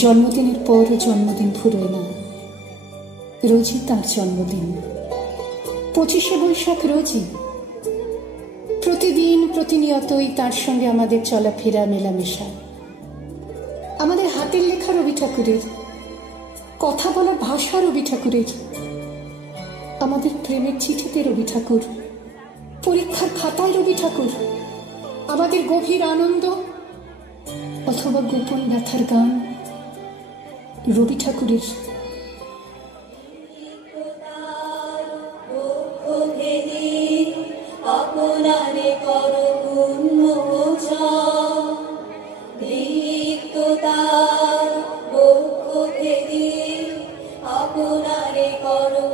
জন্মদিনের পর জন্মদিন ফুরোয় না, রোজই তার জন্মদিন। 25শে বৈশাখ রোজই, প্রতিদিন প্রতিনিয়তই তার সঙ্গে আমাদের চলাফেরা মেলামেশা। আমাদের হাতের লেখা রবি ঠাকুরের, কথা বলার ভাষা রবি ঠাকুরের, আমাদের প্রেমের চিঠিতে রবি ঠাকুর, পরীক্ষার খাতায় রবি ঠাকুর, আমাদের গভীর আনন্দ অথবা গোপন ব্যথার গান রবি ঠাকুরের। আপনারে করো উন্মোচন, দীপ্ততার বক্ষ ভেদি আপনারে করো